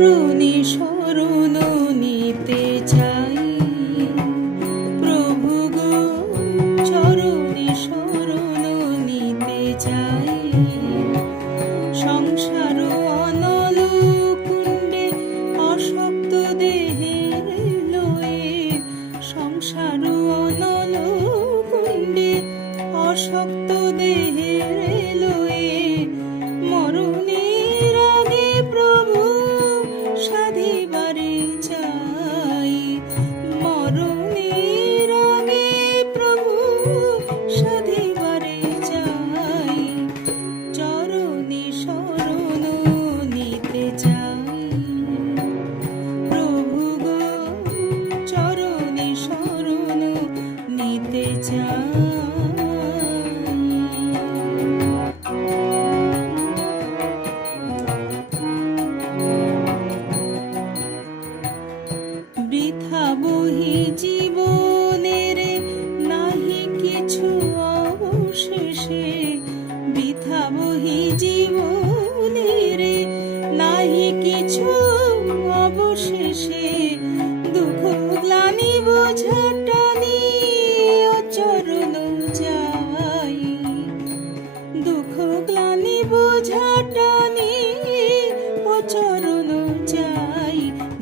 চরণে শরণ নিতে চাই প্রভু গো, চরণে শরণ নিতে চাই। সংসার অনল কুণ্ডে অশক্ত দেহের লয়ে, সংসার অনল কুণ্ডে অশক্ত দেহের লয়ে, মরণের আগে প্রভু সাধিবারে চাই। মরণের আগে প্রভু সাধিবারে চাই। চরণে শরণ নিতে চাই প্রভু গো, চরণে শরণ নিতে চাই। বৃথা বহি জীবনের নাহি কিছু অবশেষে, বৃথা বহি জীবনের নাহি কিছু অবশেষে, দুঃখ গ্লানি বোঝা টানি চরণ যাই। দুঃখ গ্লানি বোঝা টানি চরণ যাই।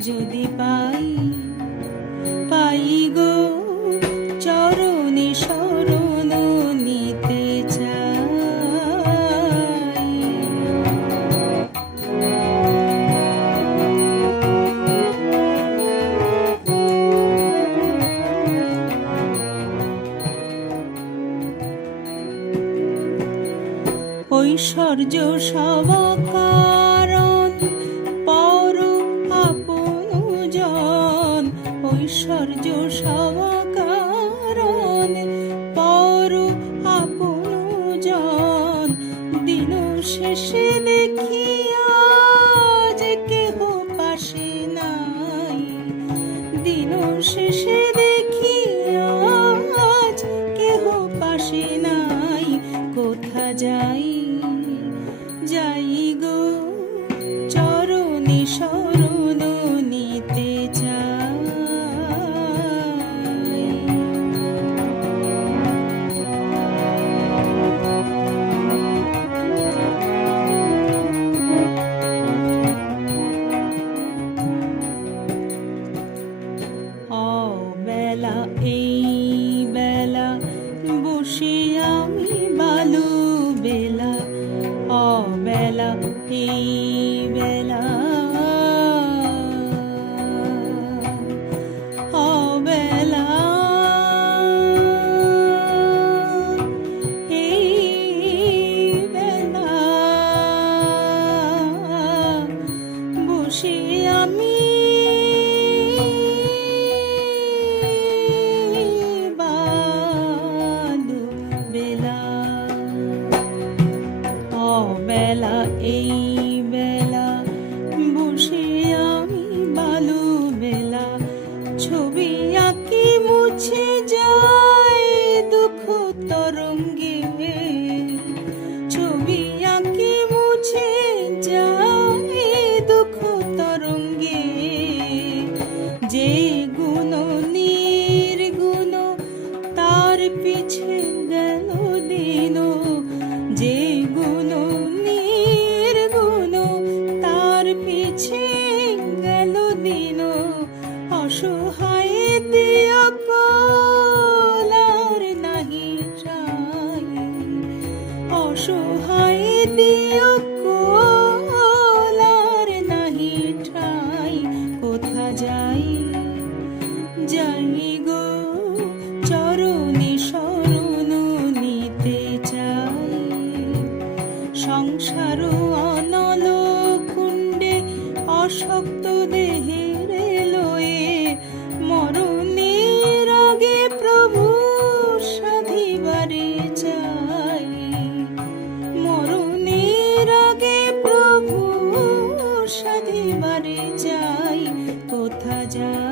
যদি পাই পাই গো, চরণে শরণ নিতে চাই। ঐশ্বর্য সবকারণ পর আপন জন, ঐশ্বর্য সবকারণ পর আপন জন, দিন শেষে দেখি আজ কেহ পাশে নাই। দিন শেষে দেখি আজ কেহ পাশে নাই। কোথা যাই যাই গো, চরণে শরণ নিতে চাই। অবেলা এই বেলা বসে আমি বালু বেলা, অবেলা এই বেলা, অবেলা এই বেলা বসে আমি বালু বেলা, অবেলা এই বেলা বসে আমি বালু বেলা। ছবি আঁকি মুছে যায় দুঃখ তরঙ্গে, ছবি আঁকি মুছে যায় দুঃখ তরঙ্গে। যে গুণ নির্গুণ তার পিছে গেল দিন, যে গুণ নির্গুণ তার পিছে গেল দিন। অসহায় দিও কোলার নাহি ঠাই, অসহায় দিও কোলার নাহি ঠাই। কোথা যাই যাই গো, চরণে শরণ নিতে চাই। সংসার অনল কুণ্ডে অশক্ত দেহের লয়ে, মরণের আগে প্রভু সাধিবারে চাই। মরণের আগে প্রভু সাধিবারে চাই। কোথা যাই